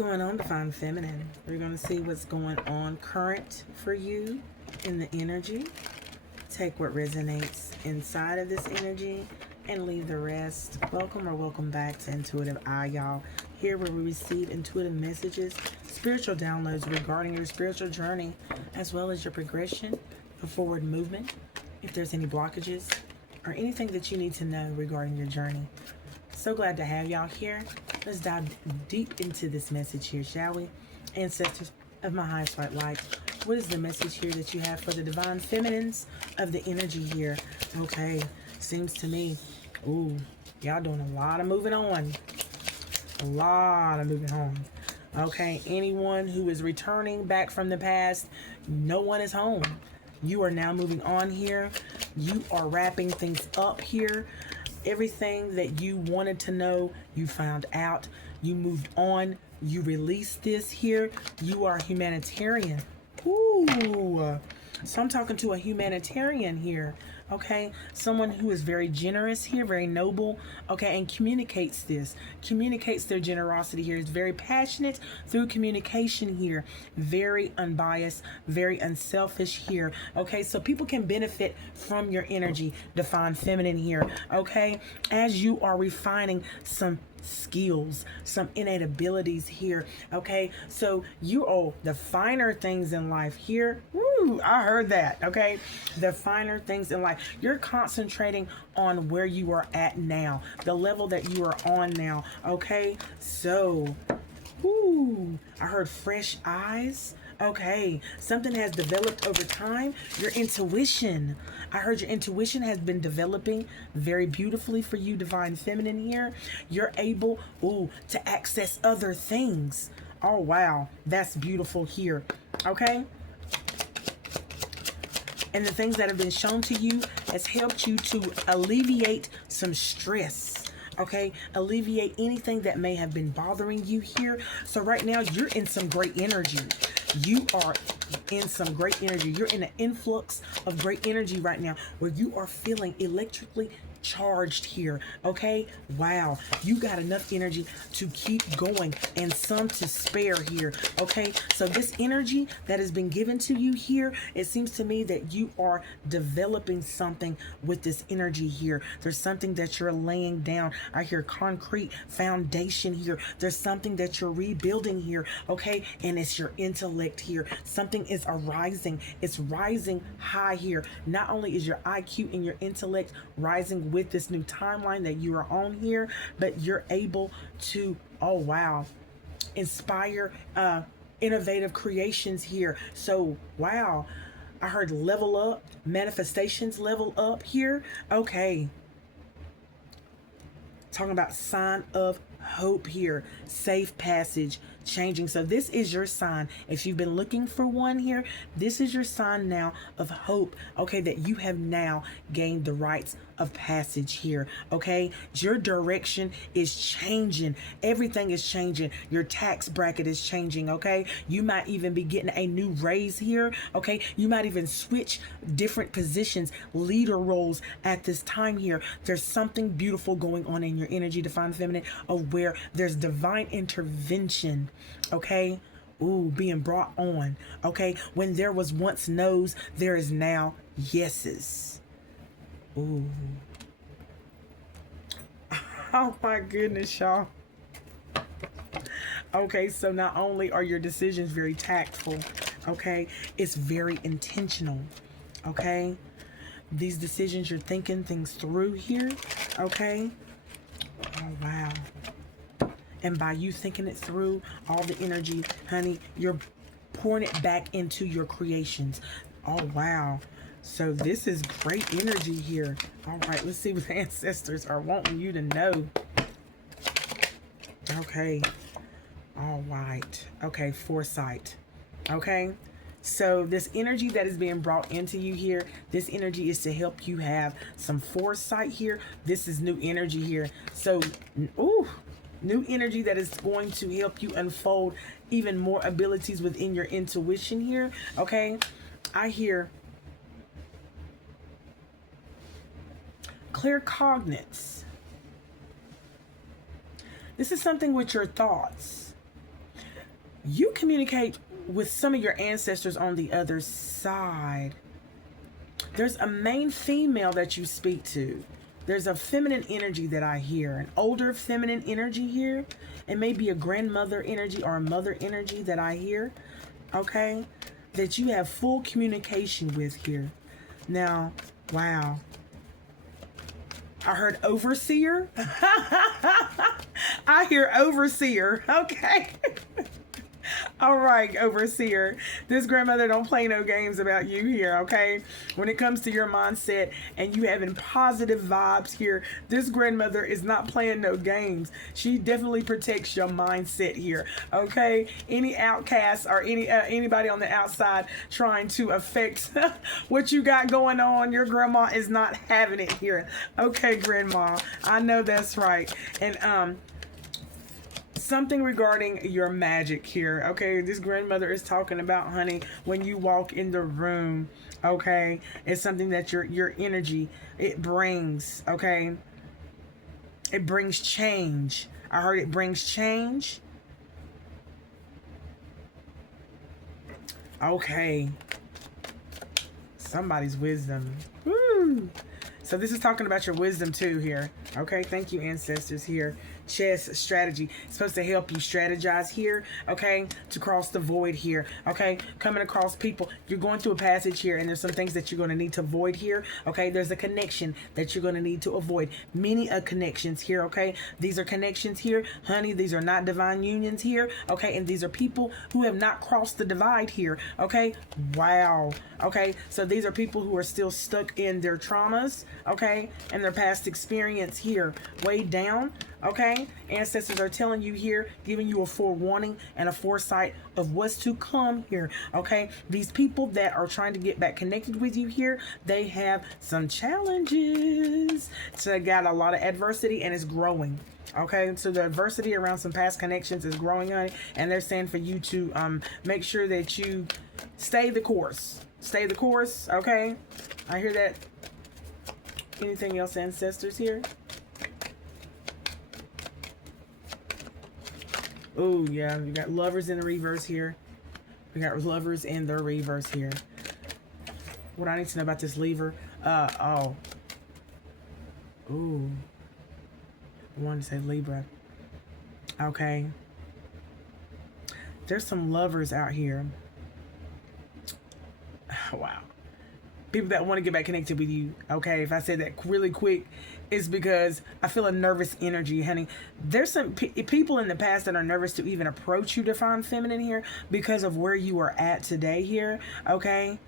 going on, Divine Feminine? We're going to see what's going on current for you in the energy. Take what resonates inside of this energy and leave the rest. Welcome or welcome back to Intuitive Eye, y'all. Here where we receive intuitive messages, spiritual downloads regarding your spiritual journey, as well as your progression, the forward movement, if there's any blockages, or anything that you need to know regarding your journey. So glad to have y'all here. Let's dive deep into this message here, shall we? Ancestors of my highest white light, what is the message here that you have for the divine feminines of the energy here? Okay, seems to me, ooh, y'all doing a lot of moving on. A lot of moving on. Okay, anyone who is returning back from the past, no one is home. You are now moving on here. You are wrapping things up here. Everything that you wanted to know, you found out. You moved on. You released this here. You are humanitarian. Ooh. So I'm talking to a humanitarian here. Okay, someone who is very generous here, very noble, okay, and communicates their generosity here, is very passionate through communication here, very unbiased, very unselfish here, okay, so people can benefit from your energy, divine feminine here, okay, as you are refining some skills, some innate abilities here, okay, so you owe the finer things in life here. Woo, I heard that, okay, the finer things in life. You're concentrating on where you are at now, the level that you are on now, okay, so woo, I heard fresh eyes. Okay, something has developed over time. Your intuition. I heard your intuition has been developing very beautifully for you, divine feminine here. You're able, to access other things. Oh, wow. That's beautiful here. Okay? And the things that have been shown to you has helped you to alleviate some stress. Okay, alleviate anything that may have been bothering you here. So right now you're in some great energy. You are in some great energy. You're in an influx of great energy right now where you are feeling electrically charged here. Okay, wow, you got enough energy to keep going and some to spare here. Okay, so this energy that has been given to you here, it seems to me that you are developing something with this energy here. There's something that you're laying down. I hear concrete foundation here. There's something that you're rebuilding here. Okay, and it's your intellect here. Something is arising. It's rising high here. Not only is your IQ and your intellect rising with this new timeline that you are on here, but you're able to, oh wow, inspire innovative creations here. So wow, I heard level up, manifestations level up here. Okay, talking about sign of hope here, safe passage, changing. So this is your sign. If you've been looking for one here, this is your sign now of hope, okay, that you have now gained the rights of passage here, okay. Your direction is changing. Everything is changing. Your tax bracket is changing, okay. You might even be getting a new raise here, okay. You might even switch different positions, leader roles at this time here. There's something beautiful going on in your energy, divine feminine, of where there's divine intervention, okay, being brought on, okay. When there was once no's, there is now yeses. Oh my goodness, y'all. Okay, so not only are your decisions very tactful, okay, it's very intentional, okay. These decisions, you're thinking things through here, okay. Oh wow. And by you thinking it through, all the energy, honey, you're pouring it back into your creations. Oh wow. So this is great energy here. All right, let's see what the ancestors are wanting you to know. Okay. All right. Okay, foresight. Okay. So this energy that is being brought into you here, this energy is to help you have some foresight here. This is new energy here. So, new energy that is going to help you unfold even more abilities within your intuition here. Okay. I hear clear cognizance. This is something with your thoughts. You communicate with some of your ancestors on the other side. There's a main female that you speak to. There's a feminine energy that I hear, an older feminine energy here. It may be a grandmother energy or a mother energy that I hear, okay, that you have full communication with here. Now, wow. I heard overseer. I hear overseer, okay. All right, overseer. This grandmother don't play no games about you here, okay? When it comes to your mindset and you having positive vibes here, this grandmother is not playing no games. She definitely protects your mindset here, okay? Any outcasts or anybody on the outside trying to affect what you got going on, your grandma is not having it here. Okay, grandma, I know that's right. And something regarding your magic here, okay? This grandmother is talking about, honey, when you walk in the room, okay? It's something that your energy, it brings, okay? It brings change. I heard it brings change. Okay. Somebody's wisdom. Woo! So this is talking about your wisdom too here. Okay, thank you, ancestors here. Chess strategy. It's supposed to help you strategize here, okay, to cross the void here, okay, coming across people. You're going through a passage here, and there's some things that you're going to need to avoid here, okay. There's a connection that you're going to need to avoid. Many connections here, okay. These are connections here, honey. These are not divine unions here, okay, and these are people who have not crossed the divide here, okay. Wow. Okay, so these are people who are still stuck in their traumas, okay, and their past experience here, way down. Okay, ancestors are telling you here, giving you a forewarning and a foresight of what's to come here. Okay, these people that are trying to get back connected with you here, they have some challenges. So they got a lot of adversity and it's growing. Okay, so the adversity around some past connections is growing, honey, and they're saying for you to make sure that you stay the course. Stay the course. Okay, I hear that. Anything else, ancestors here? Oh, yeah, we got lovers in the reverse here. We got lovers in the reverse here. What I need to know about this lever. Oh. Ooh. I wanted to say Libra. Okay. There's some lovers out here. Wow. People that want to get back connected with you. Okay, if I said that really quick, it's because I feel a nervous energy, honey. There's some people in the past that are nervous to even approach you, divine feminine here, because of where you are at today here, okay?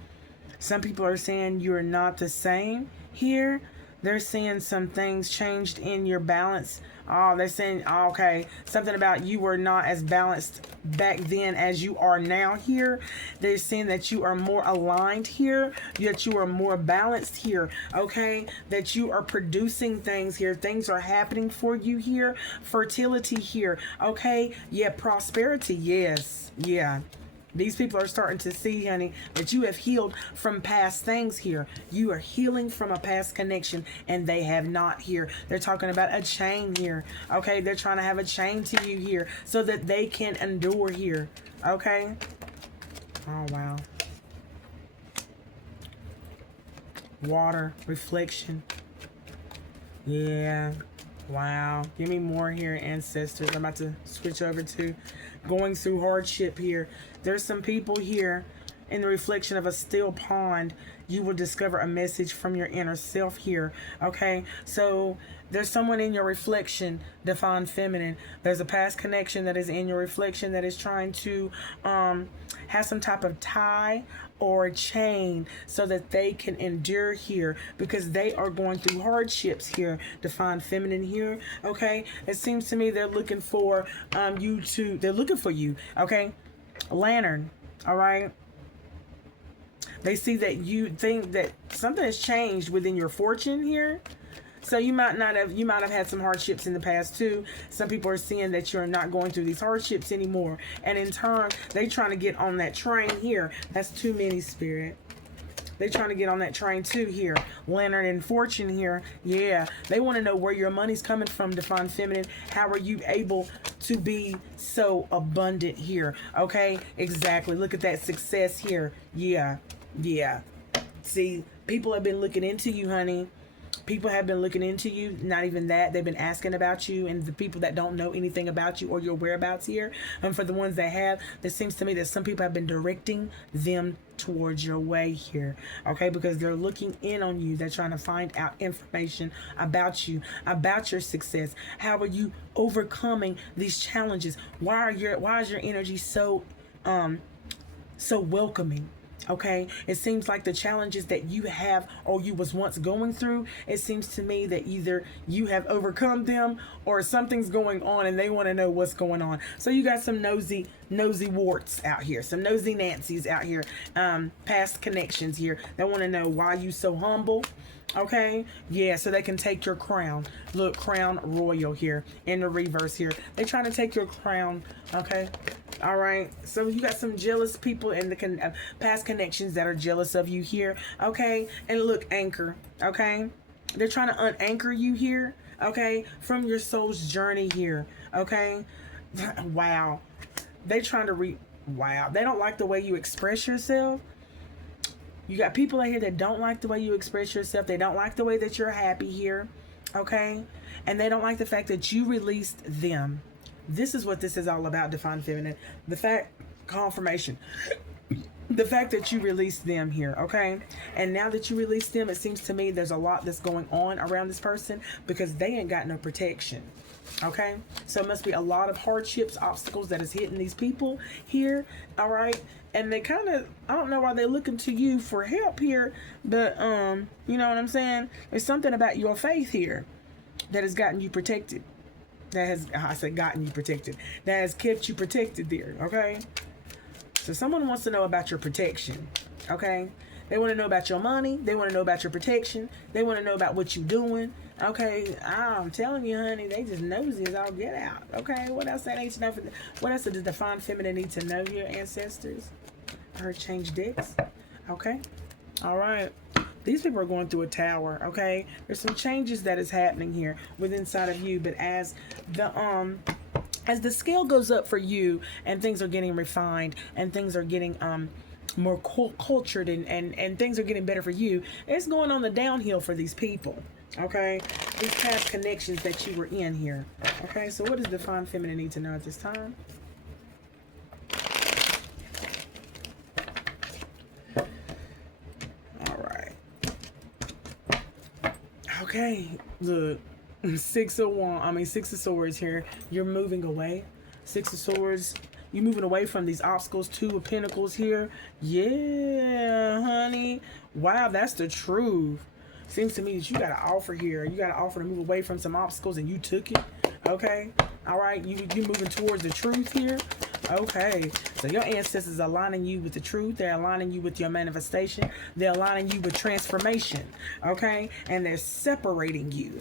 Some people are saying you're not the same here. They're seeing some things changed in your balance. Oh, they're saying, oh, okay, something about you were not as balanced back then as you are now here. They're saying that you are more aligned here, that you are more balanced here, okay? That you are producing things here. Things are happening for you here. Fertility here, okay? Yeah, prosperity, yes, yeah. These people are starting to see, honey, that you have healed from past things here. You are healing from a past connection, and they have not here. They're talking about a chain here, okay? They're trying to have a chain to you here so that they can endure here, okay? Oh, wow. Water, reflection. Yeah. Wow. Give me more here, ancestors. I'm about to switch over to going through hardship here. There's some people here in the reflection of a still pond. You will discover a message from your inner self here. Okay, so there's someone in your reflection, divine feminine. There's a past connection that is in your reflection that is trying to have some type of tie or chain so that they can endure here, because they are going through hardships here, divine feminine here. Okay, it seems to me they're looking for they're looking for you. Okay, lantern. All right, they see that you think that something has changed within your fortune here. So you might have had some hardships in the past too. Some people are seeing that you're not going through these hardships anymore, and in turn they trying to get on that train here. That's too many, spirit. They trying to get on that train too here. Leonard and Fortune here. Yeah, they want to know where your money's coming from, Divine Feminine. How are you able to be so abundant here? Okay, exactly. Look at that success here. Yeah, yeah. See, people have been looking into you, honey. People have been looking into you. Not even that. They've been asking about you, and the people that don't know anything about you or your whereabouts here. And for the ones that have, it seems to me that some people have been directing them towards your way here. Okay, because they're looking in on you. They're trying to find out information about you, about your success. How are you overcoming these challenges? Why is your energy so welcoming? Okay, it seems like the challenges that you have or you was once going through, it seems to me that either you have overcome them or something's going on and they want to know what's going on. So you got some nosy warts out here, some nosy Nancy's out here, past connections here that want to know why you so humble. Okay, yeah, so they can take your crown. Look, crown royal here in the reverse here. They're trying to take your crown. Okay, all right. So you got some jealous people in the past connections that are jealous of you here. Okay, and look, anchor. Okay, they're trying to unanchor you here. Okay, from your soul's journey here. Okay, wow. They trying to wow. They don't like the way you express yourself. You got people out here that don't like the way you express yourself. They don't like the way that you're happy here. Okay? And they don't like the fact that you released them. This is what this is all about, Divine Feminine. The fact, confirmation. The fact that you released them here, okay? And now that you released them, it seems to me there's a lot that's going on around this person because they ain't got no protection. Okay? So it must be a lot of hardships, obstacles that is hitting these people here. All right? And they kind of, I don't know why they're looking to you for help here, but you know what I'm saying? There's something about your faith here that has gotten you protected. That has, I said gotten you protected. That has kept you protected there, okay? So someone wants to know about your protection, okay? They want to know about your money. They want to know about your protection. They want to know about what you're doing. Okay, I'm telling you, honey, they just nosy as all get out. Okay, what else they need to know? What else does the Divine Feminine need to know here, ancestors? I heard change decks. Okay, all right. These people are going through a tower. Okay, there's some changes that is happening here within inside of you, but as the scale goes up for you and things are getting refined and things are getting more cultured and things are getting better for you, it's going on the downhill for these people. Okay, these past connections that you were in here. Okay, so what does Divine Feminine need to know at this time? All right. Okay, look, Six of Swords here. You're moving away. Six of Swords. You're moving away from these obstacles. Two of Pentacles here. Yeah, honey. Wow, that's the truth. Seems to me that you got an offer here. You got an offer to move away from some obstacles and you took it. Okay. All right. You moving towards the truth here. Okay. So your ancestors are aligning you with the truth. They're aligning you with your manifestation. They're aligning you with transformation. Okay. And they're separating you.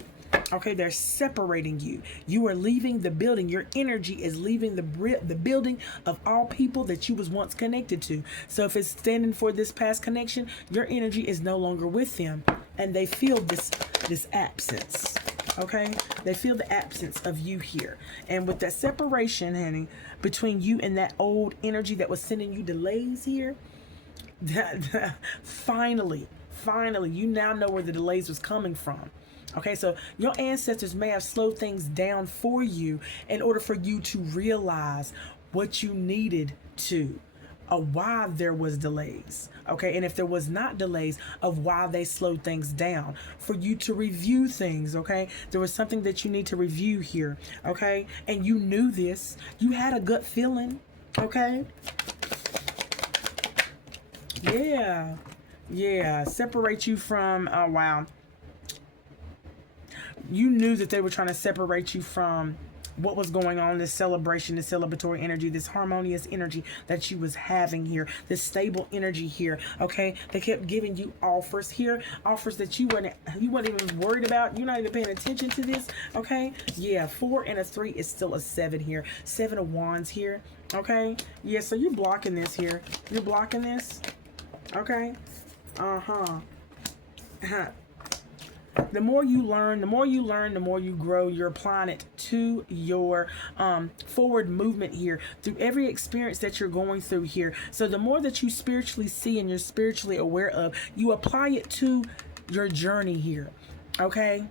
Okay, they're separating you. You are leaving the building. Your energy is leaving the building of all people that you was once connected to. So if it's standing for this past connection, your energy is no longer with them. And they feel this absence. Okay? They feel the absence of you here. And with that separation, honey, between you and that old energy that was sending you delays here, finally, you now know where the delays was coming from. Okay, so your ancestors may have slowed things down for you in order for you to realize what you needed to, of why there was delays. Okay, and if there was not delays, of why they slowed things down, for you to review things. Okay, there was something that you need to review here. Okay, and you knew this. You had a gut feeling. Okay. Yeah. Separate you from, oh wow. You knew that they were trying to separate you from what was going on, this celebration, this celebratory energy, this harmonious energy that you was having here, this stable energy here. Okay, they kept giving you offers here, offers that you weren't even worried about. You're not even paying attention to this. Okay, yeah, 4 and a 3 is still a 7 here. 7 of Wands here. Okay, yeah, so you're blocking this here. You're blocking this. Okay. Uh-huh. The more you learn, the more you learn, the more you grow. You're applying it to your forward movement here through every experience that you're going through here. So the more that you spiritually see and you're spiritually aware of, you apply it to your journey here. Okay?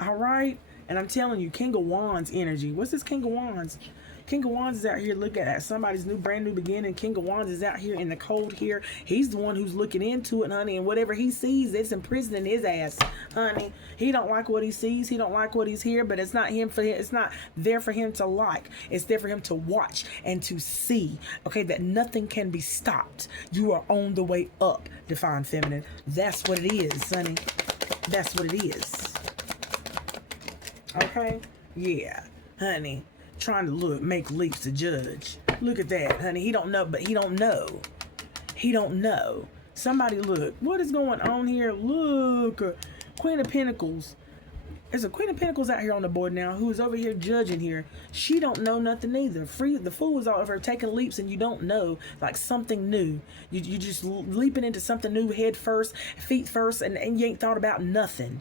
All right? And I'm telling you, King of Wands energy. What's this King of Wands? King of Wands is out here looking at somebody's brand new beginning. King of Wands is out here in the cold here. He's the one who's looking into it, honey. And whatever he sees, it's imprisoning his ass, honey. He don't like what he sees. He don't like what he's here. But it's not him for him. It's not there for him to like. It's there for him to watch and to see. Okay, that nothing can be stopped. You are on the way up, Divine Feminine. That's what it is, honey. That's what it is. Okay? Yeah, honey. Trying to make leaps to judge. Look at that, honey. He don't know, but he don't know. He don't know. Somebody look. What is going on here? Look. Queen of Pentacles. There's a Queen of Pentacles out here on the board now who is over here judging here. She don't know nothing either. The fool is all over taking leaps and you don't know, like something new. You just leaping into something new head first, feet first, and you ain't thought about nothing.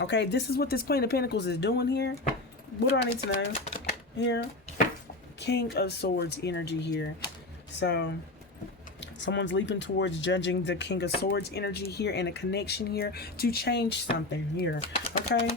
Okay, this is what this Queen of Pentacles is doing here. What do I need to know? Here, King of Swords energy here. So someone's leaping towards judging the King of Swords energy here and a connection here to change something here. Okay,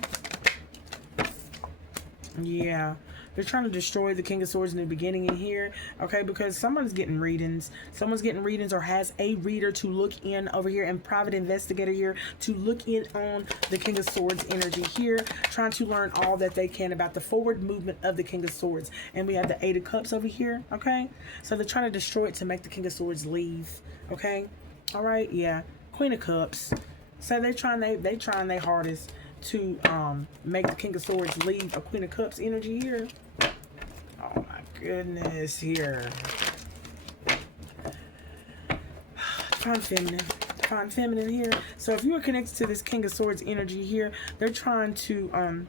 yeah, they're trying to destroy the King of Swords in the beginning in here. Okay, because someone's getting readings. Someone's getting readings or has a reader to look in over here, and private investigator here to look in on the King of Swords energy here, trying to learn all that they can about the forward movement of the King of Swords. And we have the Eight of Cups over here. Okay, so they're trying to destroy it to make the King of Swords leave. Okay, all right, yeah, Queen of Cups. So they're trying their hardest to make the King of Swords leave a Queen of Cups energy here. Oh my goodness, here. Divine Feminine. Divine Feminine here. So if you are connected to this King of Swords energy here, they're trying to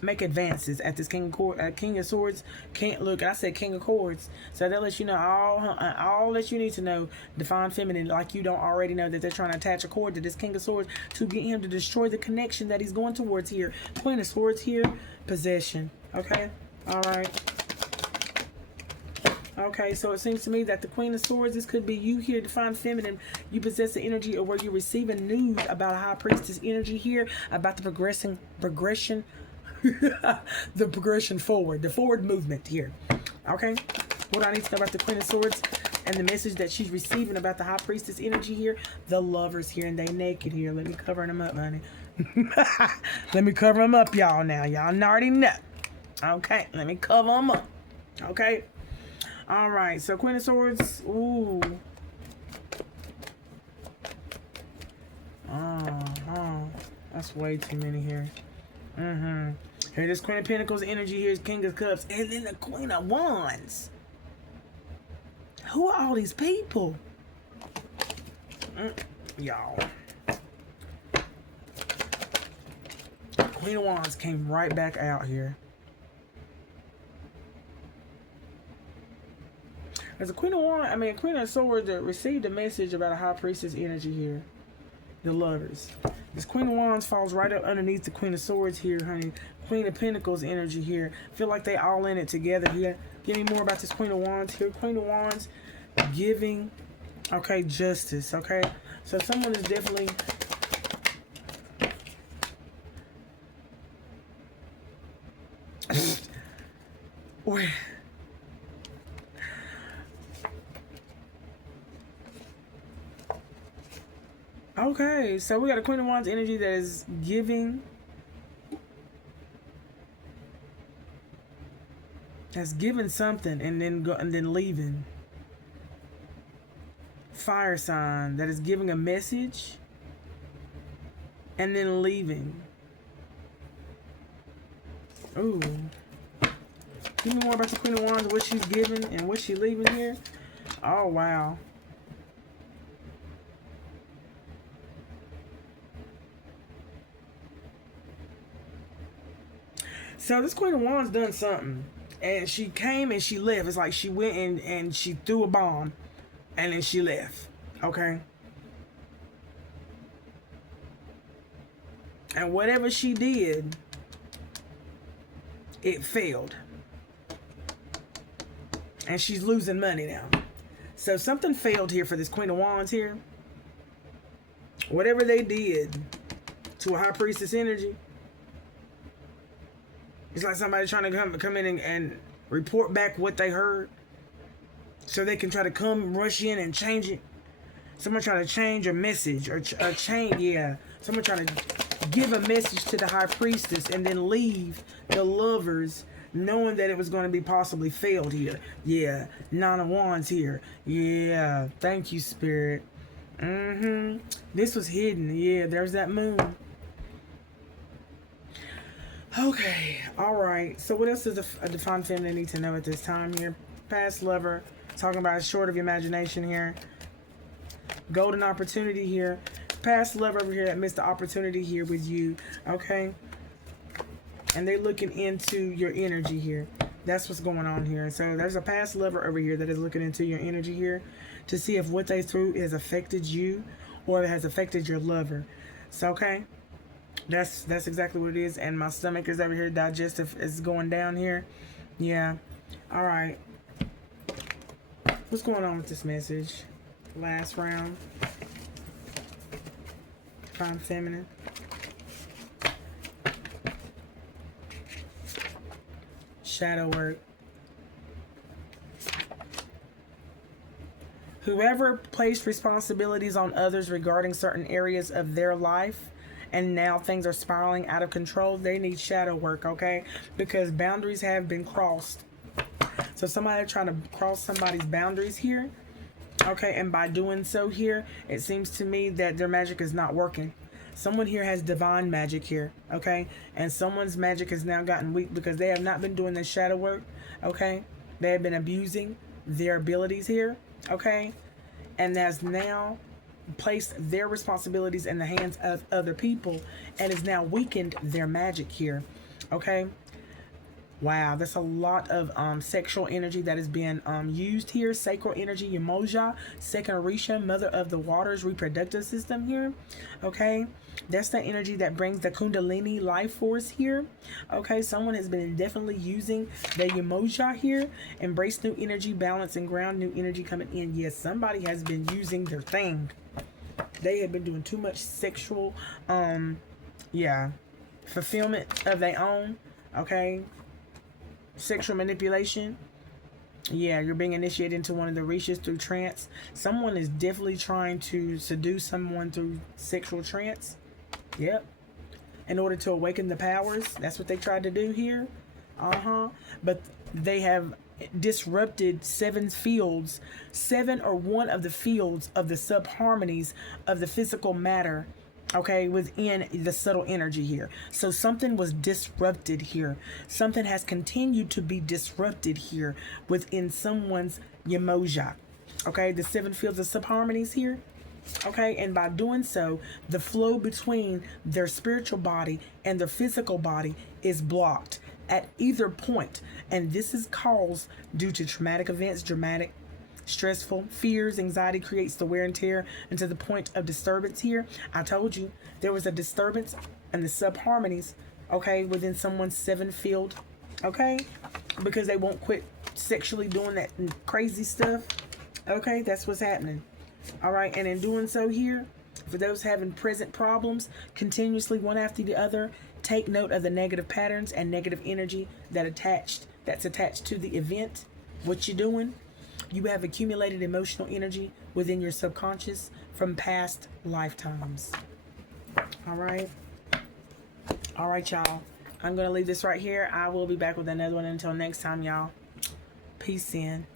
make advances at this King of Swords. Can't look. I said King of Cords. So that lets you know all that you need to know. Divine Feminine, like you don't already know, that they're trying to attach a cord to this King of Swords to get him to destroy the connection that he's going towards here. Queen of Swords here, possession. Okay. All right. Okay, so it seems to me that the Queen of Swords, this could be you here, Divine Feminine. You possess the energy or where you're receiving news about a High Priestess energy here, about the progression, the progression forward, the forward movement here. Okay, what I need to know about the Queen of Swords and the message that she's receiving about the High Priestess energy here. The Lovers here, and they naked here. Let me cover them up, honey. Let me cover them up, y'all. Now y'all already know. Okay, let me cover them up. Okay. All right, so Queen of Swords. Ooh. That's way too many here. Here, this Queen of Pentacles energy. Here's King of Cups, and then the Queen of Wands. Who are all these people? Y'all. Queen of Wands came right back out here. There's a Queen of Swords that received a message about a High Priestess energy here. The Lovers. This Queen of Wands falls right up underneath the Queen of Swords here, honey. Queen of Pentacles energy here. Feel like they all in it together here. Give me more about this Queen of Wands here. Queen of Wands giving, okay, justice, okay? So someone is definitely... Where... Okay, so we got a Queen of Wands energy that is giving. That's giving something and then leaving. Fire sign that is giving a message and then leaving. Ooh. Give me more about the Queen of Wands, what she's giving and what she's leaving here. Oh, wow. So this Queen of Wands done something. And she came and she left. It's like she went and she threw a bomb. And then she left. Okay? And whatever she did, it failed. And she's losing money now. So something failed here for this Queen of Wands here. Whatever they did to a High Priestess energy, it's like somebody trying to come in and report back what they heard, so they can try to come rush in and change it. Someone trying to change a message or change, yeah. Someone trying to give a message to the High Priestess and then leave the lovers knowing that it was going to be possibly failed here. Yeah, Nine of Wands here. Yeah, thank you, Spirit. This was hidden. Yeah, there's that moon. Okay, all right. So what else does a Divine Feminine need to know at this time here? Past lover, talking about short of your imagination here. Golden opportunity here. Past lover over here that missed the opportunity here with you. Okay. And they're looking into your energy here. That's what's going on here. So there's a past lover over here that is looking into your energy here to see if what they threw has affected you or it has affected your lover. So, okay. That's exactly what it is. And my stomach is over here. Digestive is going down here. Yeah. All right. What's going on with this message? Last round. Divine Feminine. Shadow work. Whoever placed responsibilities on others regarding certain areas of their life and now things are spiraling out of control, they need shadow work, okay? Because boundaries have been crossed. So somebody trying to cross somebody's boundaries here, okay? And by doing so here, it seems to me that their magic is not working. Someone here has divine magic here, okay? And someone's magic has now gotten weak because they have not been doing the shadow work, okay? They have been abusing their abilities here, okay? And has now placed their responsibilities in the hands of other people and has now weakened their magic here, okay? Wow, that's a lot of sexual energy that is being used here. Sacral energy, Yemoja, second Orisha, mother of the waters, reproductive system here. Okay, that's the energy that brings the Kundalini life force here. Okay, someone has been definitely using the Yemoja here. Embrace new energy, balance and ground, new energy coming in. Yes, somebody has been using their thing. They have been doing too much sexual, fulfillment of their own. Okay. Sexual manipulation. Yeah, you're being initiated into one of the orishas through trance. Someone is definitely trying to seduce someone through sexual trance. Yep. In order to awaken the powers. That's what they tried to do here. But they have disrupted seven or one of the fields of the subharmonies of the physical matter, okay, within the subtle energy here. So something was disrupted here. Something has continued to be disrupted here within someone's Yemoja. Okay, the seven fields of subharmonies here. Okay, and by doing so, the flow between their spiritual body and their physical body is blocked at either point. And this is caused due to traumatic events, dramatic, stressful, fears, anxiety creates the wear and tear and to the point of disturbance here. I told you there was a disturbance and the subharmonies, okay, within someone's seven field, okay, because they won't quit sexually doing that crazy stuff. Okay, that's what's happening. All right, and in doing so here, for those having present problems continuously one after the other, take note of the negative patterns and negative energy that's attached to the event. What you're doing, you have accumulated emotional energy within your subconscious from past lifetimes. All right, y'all. I'm gonna leave this right here. I will be back with another one. Until next time, y'all. Peace in.